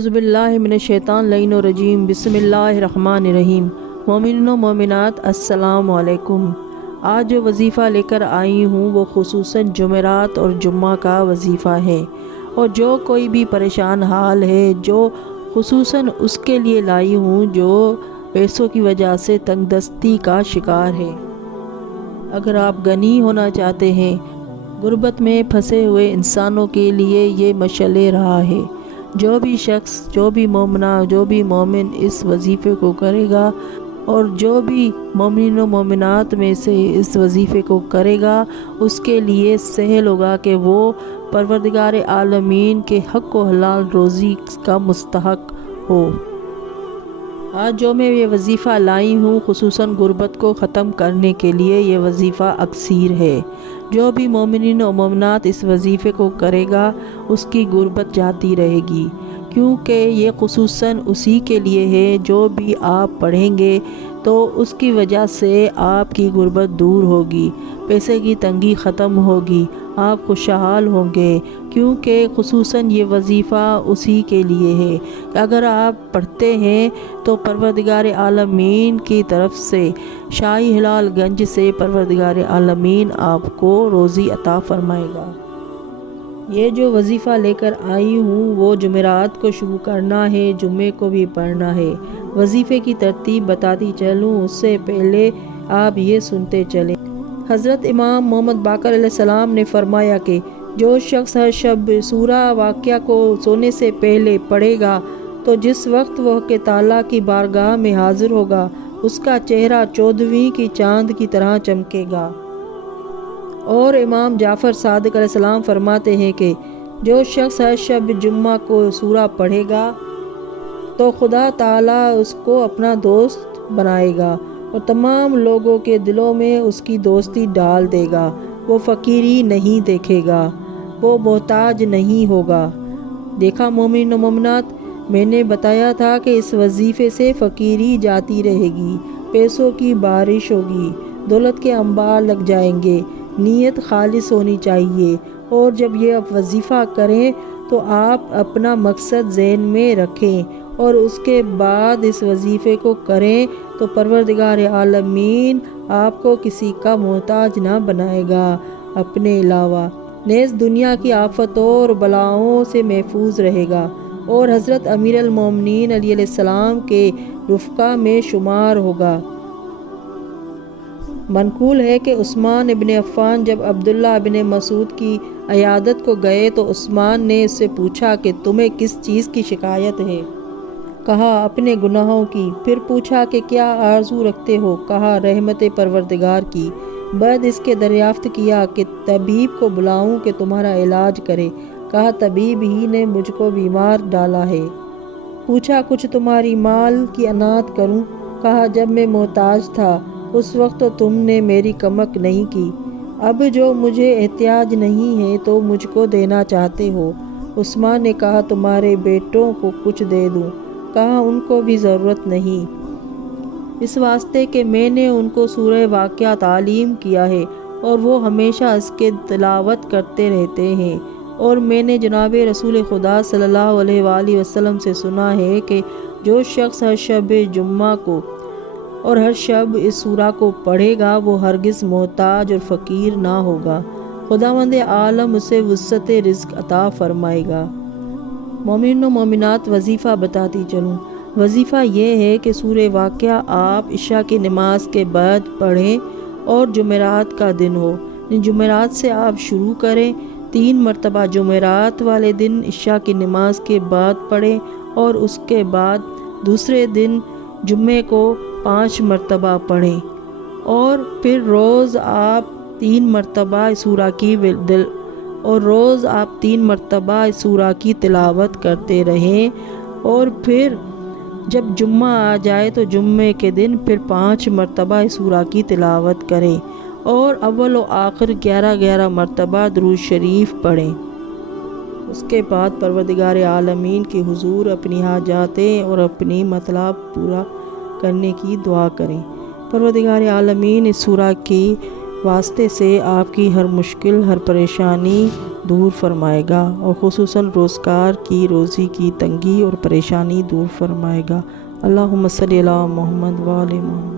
اعوذ باللہ من الشیطان اللعین الرجیم بسم اللہ الرحمن الرحیم۔ مومنین و مومنات السلام علیکم۔ آج جو وظیفہ لے کر آئی ہوں وہ خصوصاً جمعرات اور جمعہ کا وظیفہ ہے، اور جو کوئی بھی پریشان حال ہے جو خصوصاً اس کے لیے لائی ہوں جو پیسوں کی وجہ سے تنگ دستی کا شکار ہے۔ اگر آپ غنی ہونا چاہتے ہیں، غربت میں پھنسے ہوئے انسانوں کے لیے یہ مشعل راہ ہے۔ جو بھی شخص، جو بھی مومنہ، جو بھی مومن اس وظیفے کو کرے گا، اور جو بھی مومنین و مومنات میں سے اس وظیفے کو کرے گا، اس کے لیے سہل ہوگا کہ وہ پروردگار عالمین کے حق و حلال روزی کا مستحق ہو۔ آج جو میں یہ وظیفہ لائی ہوں خصوصاً غربت کو ختم کرنے کے لیے، یہ وظیفہ اکثیر ہے۔ جو بھی مومنین و مومنات اس وظیفے کو کرے گا اس کی غربت جاتی رہے گی، کیونکہ یہ خصوصاً اسی کے لیے ہے۔ جو بھی آپ پڑھیں گے تو اس کی وجہ سے آپ کی غربت دور ہوگی، پیسے کی تنگی ختم ہوگی، آپ خوشحال ہوں گے، کیونکہ خصوصاً یہ وظیفہ اسی کے لیے ہے کہ اگر آپ پڑھتے ہیں تو پروردگار عالمین کی طرف سے شاہی ہلال گنج سے پروردگار عالمین آپ کو روزی عطا فرمائے گا۔ یہ جو وظیفہ لے کر آئی ہوں وہ جمعرات کو شروع کرنا ہے، جمعے کو بھی پڑھنا ہے۔ وظیفے کی ترتیب بتاتی چلوں، اس سے پہلے آپ یہ سنتے چلیں۔ حضرت امام محمد باقر علیہ السلام نے فرمایا کہ جو شخص ہر شب سورہ واقعہ کو سونے سے پہلے پڑھے گا تو جس وقت وہ حق تعالیٰ کی بارگاہ میں حاضر ہوگا اس کا چہرہ 14ویں کی چاند کی طرح چمکے گا۔ اور امام جعفر صادق علیہ السلام فرماتے ہیں کہ جو شخص ہر شب جمعہ کو سورہ پڑھے گا تو خدا تعالیٰ اس کو اپنا دوست بنائے گا اور تمام لوگوں کے دلوں میں اس کی دوستی ڈال دے گا۔ وہ فقیری نہیں دیکھے گا، وہ محتاج نہیں ہوگا۔ دیکھا مومنین و مومنات، میں نے بتایا تھا کہ اس وظیفے سے فقیری جاتی رہے گی، پیسوں کی بارش ہوگی، دولت کے انبار لگ جائیں گے۔ نیت خالص ہونی چاہیے، اور جب یہ آپ وظیفہ کریں تو آپ اپنا مقصد ذہن میں رکھیں اور اس کے بعد اس وظیفے کو کریں تو پروردگار عالمین آپ کو کسی کا محتاج نہ بنائے گا اپنے علاوہ، نیز دنیا کی آفتوں اور بلاؤں سے محفوظ رہے گا، اور حضرت امیر المومنین علیہ السلام کے رفقا میں شمار ہوگا۔ منقول ہے کہ عثمان ابن عفان جب عبداللہ ابن مسعود کی عیادت کو گئے تو عثمان نے اس سے پوچھا کہ تمہیں کس چیز کی شکایت ہے؟ کہا اپنے گناہوں کی۔ پھر پوچھا کہ کیا آرزو رکھتے ہو؟ کہا رحمت پروردگار کی۔ بعد اس کے دریافت کیا کہ طبیب کو بلاؤں کہ تمہارا علاج کرے؟ کہا طبیب ہی نے مجھ کو بیمار ڈالا ہے۔ پوچھا کچھ تمہاری مال کی عنایت کروں؟ کہا جب میں محتاج تھا اس وقت تو تم نے میری کمک نہیں کی، اب جو مجھے احتیاج نہیں ہے تو مجھ کو دینا چاہتے ہو؟ عثمان نے کہا تمہارے بیٹوں کو کچھ دے دوں؟ کہا ان کو بھی ضرورت نہیں، اس واسطے کہ میں نے ان کو سورہ واقعہ تعلیم کیا ہے اور وہ ہمیشہ اس کے تلاوت کرتے رہتے ہیں، اور میں نے جناب رسول خدا صلی اللہ علیہ وآلہ وسلم سے سنا ہے کہ جو شخص ہر شب جمعہ کو اور ہر شب اس سورہ کو پڑھے گا وہ ہرگز محتاج اور فقیر نہ ہوگا، خداوند عالم اسے وسعت رزق عطا فرمائے گا۔ مومنین و مومنات، وظیفہ بتاتی چلوں۔ وظیفہ یہ ہے کہ سورہ واقعہ آپ عشاء کی نماز کے بعد پڑھیں اور جمعرات کا دن ہو، جمعرات سے آپ شروع کریں، 3 مرتبہ جمعرات والے دن عشاء کی نماز کے بعد پڑھیں، اور اس کے بعد دوسرے دن جمعے کو 5 مرتبہ پڑھیں، اور پھر روز آپ 3 مرتبہ سورہ کی تلاوت کرتے رہیں، اور پھر جب جمعہ آ جائے تو جمعے کے دن پھر 5 مرتبہ سورہ کی تلاوت کریں، اور اول و آخر 11 مرتبہ درود شریف پڑھیں۔ اس کے بعد پروردگار عالمین کے حضور اپنی حاجاتیں اور اپنی مطلب پورا کرنے کی دعا کریں۔ پروردگار عالمین اس سورہ کی واسطے سے آپ کی ہر مشکل، ہر پریشانی دور فرمائے گا، اور خصوصاً روزگار کی، روزی کی تنگی اور پریشانی دور فرمائے گا۔ اللہم صلی علی محمد و آل محمد۔